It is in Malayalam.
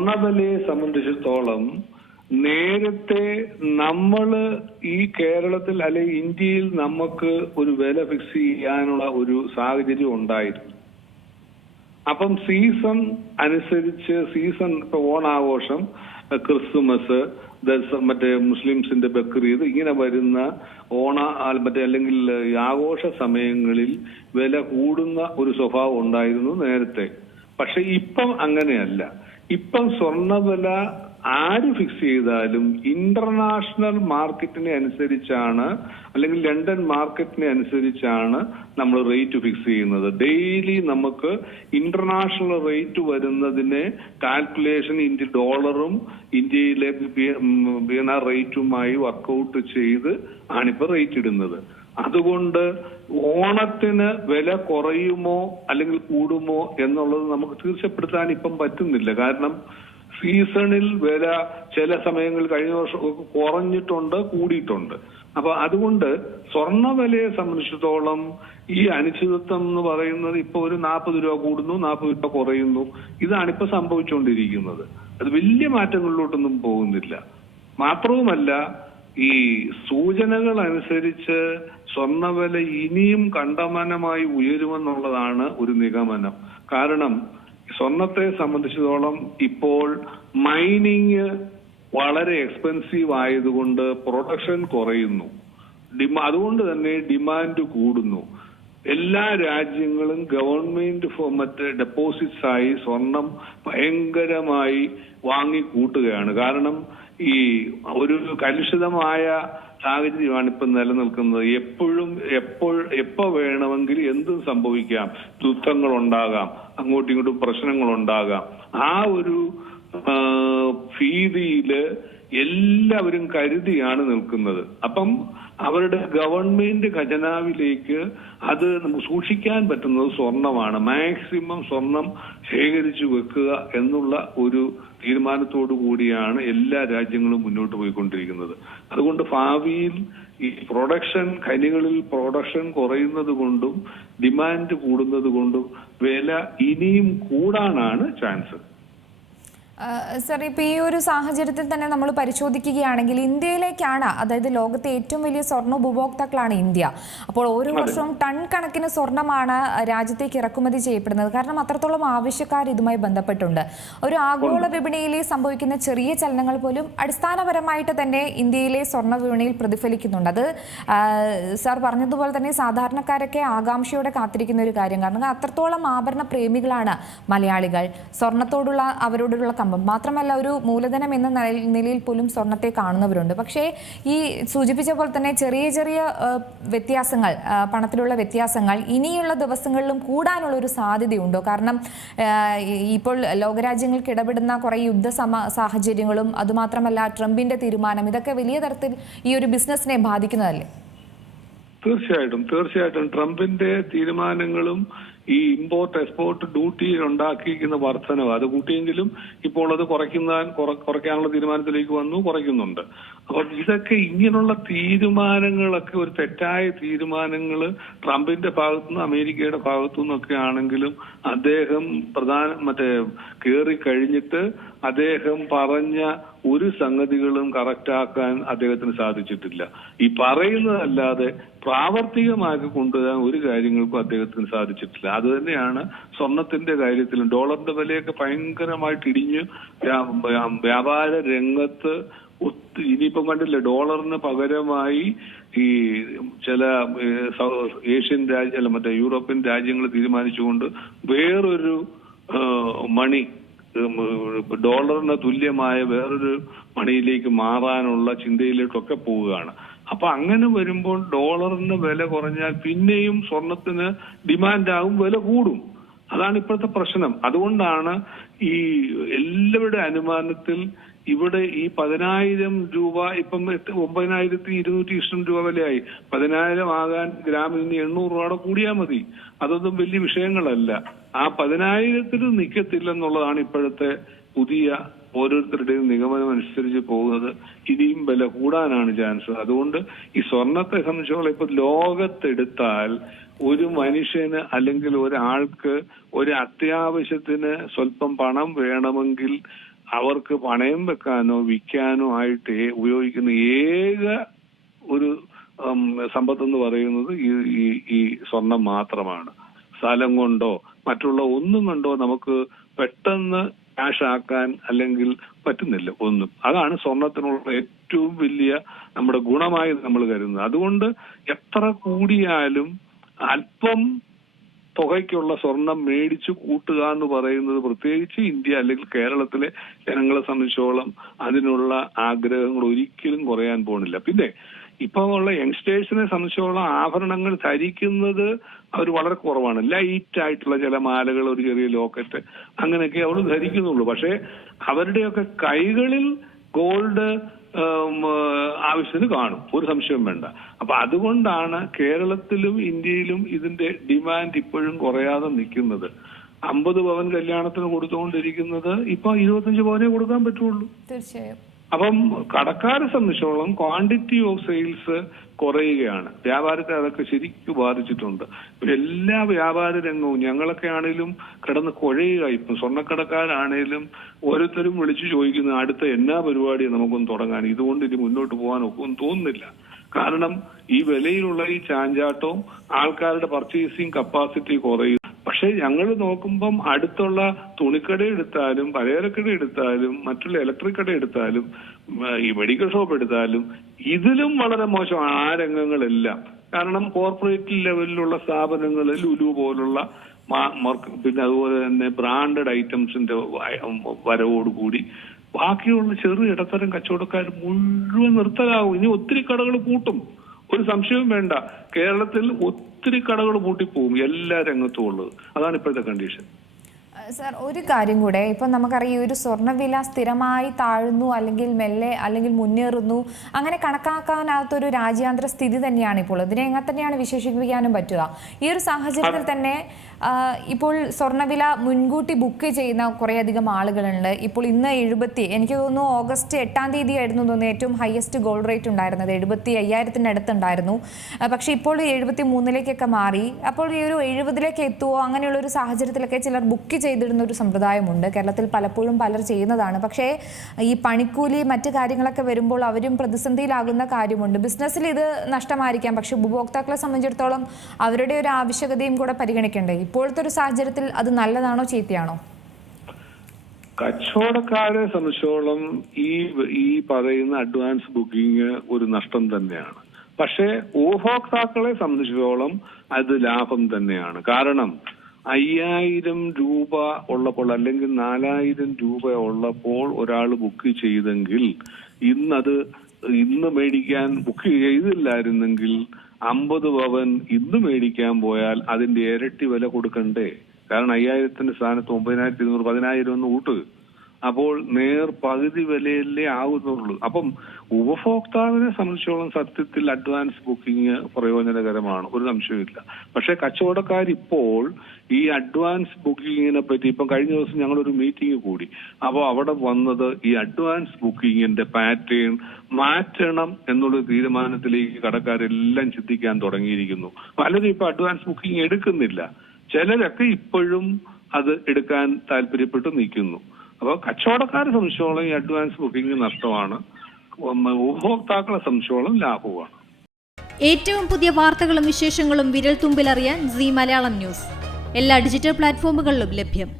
സ്വർണവിലയെ സംബന്ധിച്ചിടത്തോളം നേരത്തെ നമ്മൾ ഈ കേരളത്തിൽ അല്ലെ ഇന്ത്യയിൽ നമുക്ക് ഒരു വില ഫിക്സ് ചെയ്യാനുള്ള ഒരു സാഹചര്യം ഉണ്ടായിരുന്നു. അപ്പം സീസൺ അനുസരിച്ച് സീസൺ ഇപ്പൊ ഓണാഘോഷം ക്രിസ്തുമസ് ദസ- മറ്റേ മുസ്ലിംസിന്റെ ബക്രീദ് ഇങ്ങനെ വരുന്ന ഓണ മറ്റേ അല്ലെങ്കിൽ ആഘോഷ സമയങ്ങളിൽ വില കൂടുന്ന ഒരു സ്വഭാവം ഉണ്ടായിരുന്നു നേരത്തെ. പക്ഷെ ഇപ്പം അങ്ങനെയല്ല. ഇപ്പം സ്വർണവില ആര് ഫിക്സ് ചെയ്താലും ഇന്റർനാഷണൽ മാർക്കറ്റിനെ അനുസരിച്ചാണ് അല്ലെങ്കിൽ ലണ്ടൻ മാർക്കറ്റിനെ അനുസരിച്ചാണ് നമ്മൾ റേറ്റ് ഫിക്സ് ചെയ്യുന്നത്. ഡെയിലി നമുക്ക് ഇന്റർനാഷണൽ റേറ്റ് വരുന്നതിനെ കാൽക്കുലേഷൻ ഇന്ത്യ ഡോളറും ഇന്ത്യയിലെ ബി എൻ ആർ റേറ്റുമായി വർക്കൗട്ട് ചെയ്ത് ആണിപ്പോ റേറ്റ് ഇടുന്നത്. അതുകൊണ്ട് ഓണത്തിന് വില കുറയുമോ അല്ലെങ്കിൽ കൂടുമോ എന്നുള്ളത് നമുക്ക് തീർച്ചപ്പെടുത്താൻ ഇപ്പം പറ്റുന്നില്ല. കാരണം സീസണിൽ വില ചില സമയങ്ങളിൽ കഴിഞ്ഞ വർഷം കുറഞ്ഞിട്ടുണ്ട് കൂടിയിട്ടുണ്ട്. അപ്പൊ അതുകൊണ്ട് സ്വർണ വിലയെ സംബന്ധിച്ചിടത്തോളം ഈ അനിശ്ചിതത്വം എന്ന് പറയുന്നത് ഇപ്പൊ ഒരു നാൽപ്പത് രൂപ കൂടുന്നു നാൽപ്പത് രൂപ കുറയുന്നു. ഇതാണ് ഇപ്പൊ സംഭവിച്ചുകൊണ്ടിരിക്കുന്നത്. അത് വലിയ മാറ്റങ്ങളിലോട്ടൊന്നും പോകുന്നില്ല. മാത്രവുമല്ല ഈ സൂചനകൾ അനുസരിച്ച് സ്വർണവില ഇനിയും കണ്ടമാനമായി ഉയരുമെന്നുള്ളതാണ് ഒരു നിഗമനം. കാരണം സ്വർണത്തെ സംബന്ധിച്ചിടത്തോളം ഇപ്പോൾ മൈനിങ് വളരെ എക്സ്പെൻസീവ് ആയതുകൊണ്ട് പ്രൊഡക്ഷൻ കുറയുന്നു. അതുകൊണ്ട് തന്നെ ഡിമാൻഡ് കൂടുന്നു. എല്ലാ രാജ്യങ്ങളും ഗവൺമെന്റ് മറ്റ് ഡെപ്പോസിറ്റ്സ് ആയി സ്വർണം ഭയങ്കരമായി വാങ്ങിക്കൂട്ടുകയാണ്. കാരണം ഈ ഒരു കലുഷിതമായ സാഹചര്യമാണ് ഇപ്പൊ നിലനിൽക്കുന്നത്. എപ്പോഴും എപ്പോൾ എപ്പോ വേണമെങ്കിൽ എന്തും സംഭവിക്കാം. യുദ്ധങ്ങൾ ഉണ്ടാകാം അങ്ങോട്ടും ഇങ്ങോട്ടും പ്രശ്നങ്ങൾ ഉണ്ടാകാം ആ ഒരു ആ, ഭീതിയിൽ എല്ലാവരും കരുതിയാണ് നിൽക്കുന്നത്. അപ്പം അവരുടെ ഗവൺമെന്റ് ഖജനാവിലേക്ക് അത് സൂക്ഷിക്കാൻ പറ്റുന്നത് സ്വർണമാണ്. മാക്സിമം സ്വർണം ശേഖരിച്ചു വെക്കുക എന്നുള്ള ഒരു തീരുമാനത്തോടു കൂടിയാണ് എല്ലാ രാജ്യങ്ങളും മുന്നോട്ട് പോയിക്കൊണ്ടിരിക്കുന്നത്. അതുകൊണ്ട് ഭാവിയിൽ ഈ പ്രൊഡക്ഷൻ ഖനികളിൽ പ്രൊഡക്ഷൻ കുറയുന്നത് കൊണ്ടും ഡിമാൻഡ് കൂടുന്നത് കൊണ്ടും വില ഇനിയും കൂടാനാണ് ചാൻസ്. സർ ഇപ്പോൾ ഈ ഒരു സാഹചര്യത്തിൽ തന്നെ നമ്മൾ പരിശോധിക്കുകയാണെങ്കിൽ ഇന്ത്യയിലേക്കാണ് അതായത് ലോകത്തെ ഏറ്റവും വലിയ സ്വർണ ഉപഭോക്താക്കളാണ് ഇന്ത്യ. അപ്പോൾ ഓരോ വർഷവും ടൺ കണക്കിന് സ്വർണമാണ് രാജ്യത്തേക്ക് ഇറക്കുമതി ചെയ്യപ്പെടുന്നത്. കാരണം അത്രത്തോളം ആവശ്യക്കാർ ഇതുമായി ബന്ധപ്പെട്ടുണ്ട്. ഒരു ആഗോള വിപണിയിൽ സംഭവിക്കുന്ന ചെറിയ ചലനങ്ങൾ പോലും അടിസ്ഥാനപരമായിട്ട് തന്നെ ഇന്ത്യയിലെ സ്വർണ വിപണിയിൽ പ്രതിഫലിക്കുന്നുണ്ട്. അത് സർ പറഞ്ഞതുപോലെ തന്നെ സാധാരണക്കാരൊക്കെ ആകാംക്ഷയോടെ കാത്തിരിക്കുന്ന ഒരു കാര്യം. കാരണം അത്രത്തോളം ആഭരണ പ്രേമികളാണ് മലയാളികൾ. സ്വർണത്തോടുള്ള അവരോടുള്ള കമ്പം മാത്രമല്ല ഒരു മൂലധനം എന്ന നിലയിൽ പോലും സ്വർണത്തെ കാണുന്നവരുണ്ട്. പക്ഷേ ഈ സൂചിപ്പിച്ച പോലെ തന്നെ ചെറിയ ചെറിയ വ്യത്യാസങ്ങൾ പണത്തിലുള്ള വ്യത്യാസങ്ങൾ ഇനിയുള്ള ദിവസങ്ങളിലും കൂടാനുള്ള ഒരു സാധ്യതയുണ്ടോ? കാരണം ഇപ്പോൾ ലോകരാജ്യങ്ങൾക്ക് ഇടപെടുന്ന കുറേ യുദ്ധ സാഹചര്യങ്ങളും അതുമാത്രമല്ല ട്രംപിന്റെ തീരുമാനം ഇതൊക്കെ വലിയ തരത്തിൽ ഈ ഒരു ബിസിനസ്സിനെ ബാധിക്കുന്നതല്ലേ? തീർച്ചയായിട്ടും തീർച്ചയായിട്ടും. ട്രംപിന്റെ തീരുമാനങ്ങളും ഈ ഇമ്പോർട്ട് എക്സ്പോർട്ട് ഡ്യൂട്ടി ഉണ്ടാക്കിയിരിക്കുന്ന വർധനവ്. അത് കൂട്ടിയെങ്കിലും ഇപ്പോൾ അത് കുറയ്ക്കുന്ന കുറയ്ക്കാനുള്ള തീരുമാനത്തിലേക്ക് വന്നു കുറയ്ക്കുന്നുണ്ട്. അപ്പൊ ഇതൊക്കെ ഇങ്ങനെയുള്ള തീരുമാനങ്ങളൊക്കെ ഒരു തെറ്റായ തീരുമാനങ്ങൾ ട്രംപിന്റെ ഭാഗത്തുനിന്ന് അമേരിക്കയുടെ ഭാഗത്തു നിന്നൊക്കെ ആണെങ്കിലും അദ്ദേഹം പ്രധാന മറ്റേ കയറി കഴിഞ്ഞിട്ട് അദ്ദേഹം പറഞ്ഞ ഒരു സംഗതികളും കറക്റ്റാക്കാൻ അദ്ദേഹത്തിന് സാധിച്ചിട്ടില്ല. ഈ പറയുന്നതല്ലാതെ പ്രാവർത്തികമാക്കി കൊണ്ടുവരാൻ ഒരു കാര്യങ്ങൾക്കും അദ്ദേഹത്തിന് സാധിച്ചിട്ടില്ല. അത് തന്നെയാണ് സ്വർണത്തിന്റെ കാര്യത്തിലും ഡോളറിന്റെ വിലയൊക്കെ ഭയങ്കരമായിട്ട് ഇടിഞ്ഞ് വ്യാ- വ്യാ- വ്യാപാര രംഗത്ത് ഒത്തിരി ഇനിയിപ്പം കണ്ടില്ലേ ഡോളറിന് പകരമായി ഈ ചില ഏഷ്യൻ രാജ്യ അല്ല മറ്റേ യൂറോപ്യൻ രാജ്യങ്ങൾ തീരുമാനിച്ചുകൊണ്ട് വേറൊരു മണി ഡോളറിന് തുല്യമായ വേറൊരു മണിയിലേക്ക് മാറാനുള്ള ചിന്തയിലേക്കൊക്കെ പോവുകയാണ്. അപ്പൊ അങ്ങനെ വരുമ്പോൾ ഡോളറിന്റെ വില കുറഞ്ഞാൽ പിന്നെയും സ്വർണത്തിന് ഡിമാൻഡ് വില കൂടും. അതാണ് ഇപ്പോഴത്തെ പ്രശ്നം. അതുകൊണ്ടാണ് ഈ എല്ലാവരുടെ അനുമാനത്തിൽ ഇവിടെ ഈ പതിനായിരം രൂപ ഇപ്പം ഒമ്പതിനായിരത്തി ഇരുന്നൂറ്റി ഇഷ്ടം രൂപ വിലയായി. പതിനായിരം ആകാൻ ഗ്രാമിന് എണ്ണൂറ് രൂപയുടെ കൂടിയാൽ മതി. അതൊന്നും വലിയ വിഷയങ്ങളല്ല. ആ പതിനായിരത്തിന് നിൽക്കത്തില്ലെന്നുള്ളതാണ് ഇപ്പോഴത്തെ പുതിയ ഓരോരുത്തരുടെയും നിഗമനം അനുസരിച്ച് പോകുന്നത് ഇനിയും വില കൂടാനാണ് ചാൻസ്. അതുകൊണ്ട് ഈ സ്വർണത്തെ സംബന്ധിച്ചോളം ഇപ്പൊ ലോകത്തെടുത്താൽ ഒരു മനുഷ്യന് അല്ലെങ്കിൽ ഒരാൾക്ക് ഒരു അത്യാവശ്യത്തിന് സ്വല്പം പണം വേണമെങ്കിൽ അവർക്ക് പണയം വെക്കാനോ വിൽക്കാനോ ആയിട്ട് ഉപയോഗിക്കുന്ന ഏക ഒരു സമ്പത്ത് എന്ന് പറയുന്നത് ഈ ഈ സ്വർണം മാത്രമാണ്. സ്ഥലം കൊണ്ടോ മറ്റുള്ള ഒന്നും കൊണ്ടോ നമുക്ക് പെട്ടെന്ന് ക്യാഷ് ആക്കാൻ അല്ലെങ്കിൽ പറ്റുന്നില്ല ഒന്നും. അതാണ് സ്വർണത്തിനുള്ള ഏറ്റവും വലിയ നമ്മുടെ ഗുണമായി നമ്മൾ കരുതുന്നത്. അതുകൊണ്ട് എത്ര കൂടിയാലും അല്പം തുകയ്ക്കുള്ള സ്വർണം മേടിച്ചു കൂട്ടുക എന്ന് പറയുന്നത് പ്രത്യേകിച്ച് ഇന്ത്യ അല്ലെങ്കിൽ കേരളത്തിലെ ജനങ്ങളെ സംബന്ധിച്ചോളം അതിനുള്ള ആഗ്രഹങ്ങൾ ഒരിക്കലും കുറയാൻ പോണില്ല പിന്നെ ഇപ്പൊ ഉള്ള യങ്സ്റ്റേഴ്സിനെ സംബന്ധിച്ചോളം ആഭരണങ്ങൾ ധരിക്കുന്നത് അവർ വളരെ കുറവാണ്. ലൈറ്റ് ആയിട്ടുള്ള ചില മാലകൾ ഒരു ചെറിയ ലോക്കറ്റ് അങ്ങനെയൊക്കെ അവർ ധരിക്കുന്നുള്ളൂ. പക്ഷേ അവരുടെയൊക്കെ കൈകളിൽ ഗോൾഡ് ആവശ്യത്തിന് കാണും. ഒരു സംശയവും വേണ്ട. അപ്പൊ അതുകൊണ്ടാണ് കേരളത്തിലും ഇന്ത്യയിലും ഇതിന്റെ ഡിമാൻഡ് ഇപ്പോഴും കുറയാതെ നിൽക്കുന്നത്. അമ്പത് പവൻ കല്യാണത്തിന് കൊടുത്തുകൊണ്ടിരിക്കുന്നത് ഇപ്പൊ ഇരുപത്തഞ്ച് പവനേ കൊടുക്കാൻ പറ്റുള്ളൂ. തീർച്ചയായും. അപ്പം കടക്കാരെ സംബന്ധിച്ചോളം ക്വാണ്ടിറ്റി ഓഫ് സെയിൽസ് കുറയുകയാണ്. വ്യാപാരത്തെ അതൊക്കെ ശരിക്കും ബാധിച്ചിട്ടുണ്ട്. എല്ലാ വ്യാപാര രംഗവും ഞങ്ങളൊക്കെ ആണെങ്കിലും കിടന്ന് കുഴയുക. ഇപ്പം സ്വർണക്കടക്കാരാണേലും ഓരോരുത്തരും വിളിച്ചു ചോദിക്കുന്ന അടുത്ത എന്നാ പരിപാടിയും നമുക്കൊന്ന് തുടങ്ങാൻ? ഇതുകൊണ്ട് ഇനി മുന്നോട്ട് പോകാൻ ഒക്കെ തോന്നുന്നില്ല. കാരണം ഈ വിലയിലുള്ള ഈ ചാഞ്ചാട്ടവും ആൾക്കാരുടെ പർച്ചേസിങ് കപ്പാസിറ്റി കുറയും. പക്ഷെ ഞങ്ങൾ നോക്കുമ്പം അടുത്തുള്ള തുണിക്കട എടുത്താലും പലചരക്കട എടുത്താലും മറ്റുള്ള ഇലക്ട്രിക് കട എടുത്താലും ഈ മെഡിക്കൽ ഷോപ്പ് എടുത്താലും ഇതിലും വളരെ മോശമാണ് ആ രംഗങ്ങളെല്ലാം. കാരണം കോർപ്പറേറ്റ് ലെവലിലുള്ള സ്ഥാപനങ്ങളിൽ ലുലു പോലുള്ള പിന്നെ അതുപോലെ തന്നെ ബ്രാൻഡഡ് ഐറ്റംസിന്റെ വരവോടുകൂടി ബാക്കിയുള്ള ചെറു ഇടത്തരം കച്ചവടക്കാർ മുഴുവൻ നിർത്തലാവും. ഇനി ഒത്തിരി കടകൾ പൂട്ടും. ഒരു സംശയവും വേണ്ട. കേരളത്തിൽ ഒത്തിരി കടകൾ പൂട്ടിപ്പോവും എല്ലാ രംഗത്തും ഉള്ളത് അതാണ് ഇപ്പോഴത്തെ കണ്ടീഷൻ സാർ ഒരു കാര്യം കൂടെ. ഇപ്പം നമുക്കറിയാം ഈ ഒരു സ്വർണവില സ്ഥിരമായി താഴുന്നു അല്ലെങ്കിൽ മെല്ലെ അല്ലെങ്കിൽ മുന്നേറുന്നു. അങ്ങനെ കണക്കാക്കാനാകാത്തൊരു രാജ്യാന്തര സ്ഥിതി തന്നെയാണ് ഇപ്പോൾ. ഇതിനെ എങ്ങനെ തന്നെയാണ് വിശേഷിപ്പിക്കാനും പറ്റുക? ഈ ഒരു സാഹചര്യത്തിൽ തന്നെ ഇപ്പോൾ സ്വർണവില മുൻകൂട്ടി ബുക്ക് ചെയ്യുന്ന കുറേയധികം ആളുകളുണ്ട്. ഇപ്പോൾ ഇന്ന് എഴുപത്തി എനിക്ക് തോന്നുന്നു ഓഗസ്റ്റ് എട്ടാം തീയതി ആയിരുന്നു തോന്നുന്നു ഏറ്റവും ഹയസ്റ്റ് ഗോൾഡ് റേറ്റ് ഉണ്ടായിരുന്നത്. എഴുപത്തി അയ്യായിരത്തിന്റെ അടുത്തുണ്ടായിരുന്നു. പക്ഷേ ഇപ്പോൾ എഴുപത്തി മൂന്നിലേക്കൊക്കെ മാറി. അപ്പോൾ ഈ ഒരു എഴുപതിലേക്ക് എത്തുമോ അങ്ങനെയുള്ള ഒരു സാഹചര്യത്തിലൊക്കെ ചിലർ ബുക്ക് ചെയ്തിടുന്ന ഒരു സമ്പ്രദായമുണ്ട്. കേരളത്തിൽ പലപ്പോഴും പലർ ചെയ്യുന്നതാണ്. പക്ഷേ ഈ പണിക്കൂലി മറ്റു കാര്യങ്ങളൊക്കെ വരുമ്പോൾ അവരും പ്രതിസന്ധിയിലാകുന്ന കാര്യമുണ്ട്. ബിസിനസ്സിൽ ഇത് നഷ്ടമായിരിക്കാം. പക്ഷേ ഉപഭോക്താക്കളെ സംബന്ധിച്ചിടത്തോളം അവരുടെ ഒരു ആവശ്യകതയും കൂടെ പരിഗണിക്കണ്ടേ? ഇപ്പോഴത്തെ ഒരു സാഹചര്യത്തിൽ അത് നല്ലതാണോ ചീത്തയാണോ? കച്ചവടക്കാരെ സംബന്ധിച്ചോളം ഈ ഈ പറയുന്ന അഡ്വാൻസ് ബുക്കിംഗ് ഒരു നഷ്ടം തന്നെയാണ്. പക്ഷേ ഉപഭോക്താക്കളെ സംബന്ധിച്ചിടത്തോളം അത് ലാഭം തന്നെയാണ്. കാരണം അയ്യായിരം രൂപ ഉള്ളപ്പോൾ അല്ലെങ്കിൽ നാലായിരം രൂപ ഉള്ളപ്പോൾ ഒരാൾ ബുക്ക് ചെയ്തെങ്കിൽ ഇന്നത് ഇന്ന് മേടിക്കാൻ ബുക്ക് ചെയ്തില്ലായിരുന്നെങ്കിൽ അമ്പത് പവൻ ഇന്ന് മേടിക്കാൻ പോയാൽ അതിന്റെ ഇരട്ടി വില കൊടുക്കണ്ടേ? കാരണം അയ്യായിരത്തിന്റെ സ്ഥാനത്ത് ഒമ്പതിനായിരത്തി ഇരുന്നൂറ് പതിനായിരം ഒന്ന് കൂട്ട് അപ്പോൾ നേർ പകുതി വിലയല്ലേ ആകുന്നുള്ളൂ അപ്പം ഉപഭോക്താവിനെ സംബന്ധിച്ചോളം സത്യത്തിൽ അഡ്വാൻസ് ബുക്കിംഗ് പ്രയോജനകരമാണ്. ഒരു സംശയമില്ല പക്ഷെ കച്ചവടക്കാരിപ്പോൾ ഈ അഡ്വാൻസ് ബുക്കിങ്ങിനെ പറ്റി ഇപ്പം കഴിഞ്ഞ ദിവസം ഞങ്ങളൊരു മീറ്റിംഗ് കൂടി. അപ്പോൾ അവിടെ വന്നത് ഈ അഡ്വാൻസ് ബുക്കിങ്ങിന്റെ പാറ്റേൺ മാറ്റണം എന്നുള്ള തീരുമാനത്തിലേക്ക് കടക്കാരെല്ലാം ചിന്തിക്കാൻ തുടങ്ങിയിരിക്കുന്നു. പലരും ഇപ്പൊ അഡ്വാൻസ് ബുക്കിംഗ് എടുക്കുന്നില്ല. ചിലരൊക്കെ ഇപ്പോഴും അത് എടുക്കാൻ താല്പര്യപ്പെട്ട് നിൽക്കുന്നു. അപ്പോൾ കച്ചവടക്കാരെ സംബന്ധിച്ചോളം ഈ അഡ്വാൻസ് ബുക്കിംഗ് നഷ്ടമാണ്. ഉപഭോക്താക്കളെ സംബന്ധിച്ചോളം ലാഭമാണ് ഏറ്റവും പുതിയ വാർത്തകളും വിശേഷങ്ങളും വിരൽ തുമ്പിലറിയാൻ സി മലയാളം ന്യൂസ്. എല്ലാ ഡിജിറ്റൽ പ്ലാറ്റ്ഫോമുകളിലും ലഭ്യം.